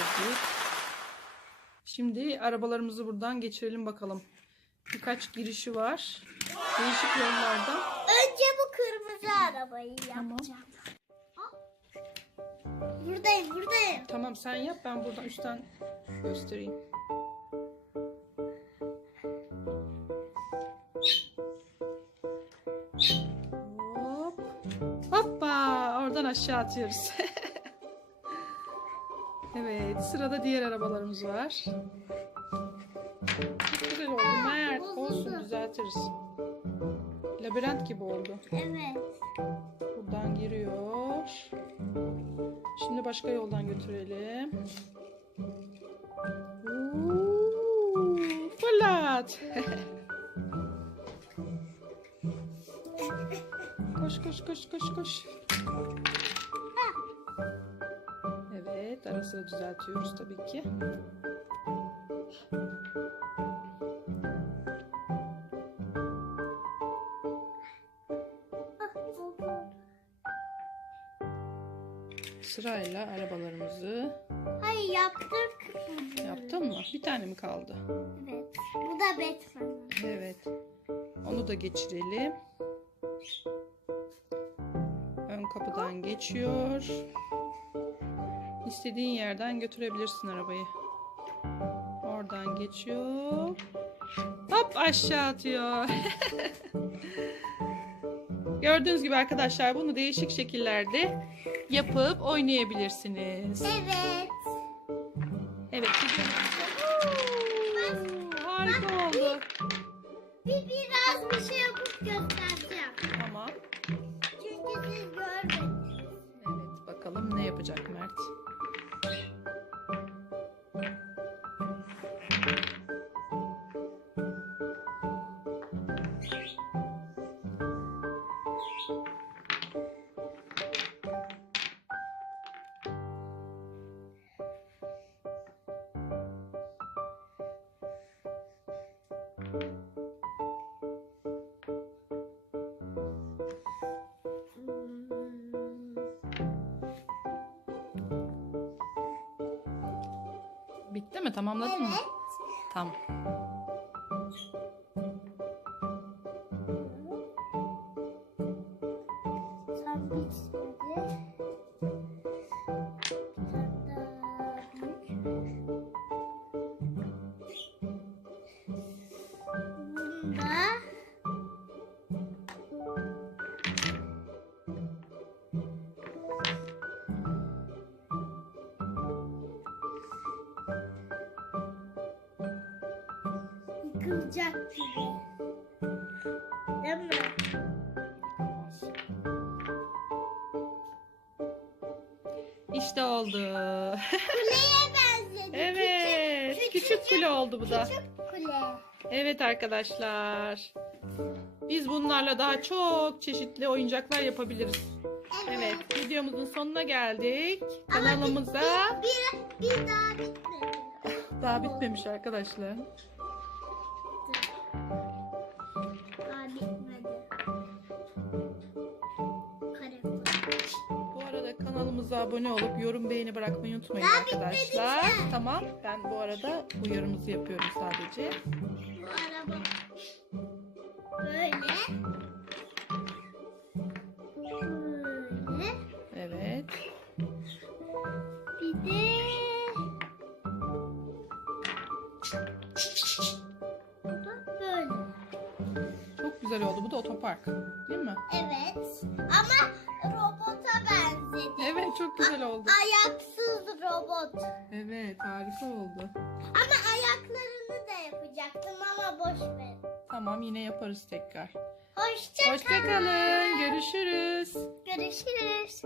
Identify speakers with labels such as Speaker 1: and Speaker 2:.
Speaker 1: bitirdik.
Speaker 2: Şimdi arabalarımızı buradan geçirelim bakalım. Birkaç girişi var. Değişik yollardan.
Speaker 1: Önce bu kırmızı arabayı Tamam. yapacağım. Hop. Buradayım buradayım.
Speaker 2: Tamam sen yap ben buradan üstten göstereyim. Hop. Hoppa oradan aşağı atıyoruz. evet sırada diğer arabalarımız var. Çok güzel oldu Mert. Olsun düzeltiriz. Labirent gibi oldu.
Speaker 1: Evet.
Speaker 2: Buradan giriyor. Şimdi başka yoldan götürelim. Uuu, Fırlat. koş koş koş koş koş. Sıra düzeltiyoruz tabii ki. Sırayla arabalarımızı
Speaker 1: Hayır yaptık.
Speaker 2: yaptın mı? Bir tane mi kaldı?
Speaker 1: Evet. Bu da Batman.
Speaker 2: Evet. Onu da geçirelim. Ön kapıdan geçiyor. İstediğin yerden götürebilirsin arabayı. Oradan geçiyor. Hop aşağı atıyor. Gördüğünüz gibi arkadaşlar bunu değişik şekillerde yapıp oynayabilirsiniz.
Speaker 1: Evet.
Speaker 2: Evet. Oo, Harika oldu.
Speaker 1: Bir biraz bir şey yapıp göstereceğim. Tamam. Çünkü siz görmediniz.
Speaker 2: Evet bakalım ne yapacak Mert. Bitti mi? Tamamladın mı? Evet. Tamam. Tam bitmedi. Yıkılacak gibi. Değil mi? İşte oldu.
Speaker 1: Kuleye benzedi. evet.
Speaker 2: Küçük- Küçük, küçücük- kule oldu bu da. Küçük kule. Evet arkadaşlar. Biz bunlarla daha çok çeşitli oyuncaklar yapabiliriz. Evet, videomuzun sonuna geldik. Ama Kanalımıza
Speaker 1: Bir, bir daha bitmedi.
Speaker 2: daha bitmemiş arkadaşlar. Bitmedi. Bu arada kanalımıza abone olup yorum beğeni bırakmayı unutmayın Daha bitmedi arkadaşlar. ki. Tamam. Ben bu arada uyarımızı yapıyorum sadece. Bu araba böyle. Böyle. Güzel oldu. Bu da otopark. Değil mi?
Speaker 1: Evet. Ama robota benzedi.
Speaker 2: Evet, çok güzel oldu.
Speaker 1: Ayaksız robot.
Speaker 2: Evet, harika oldu.
Speaker 1: Ama ayaklarını da yapacaktım ama boş ver.
Speaker 2: Tamam, yine yaparız tekrar.
Speaker 1: Hoşça, Hoşçakalın.
Speaker 2: Görüşürüz.
Speaker 1: Görüşürüz.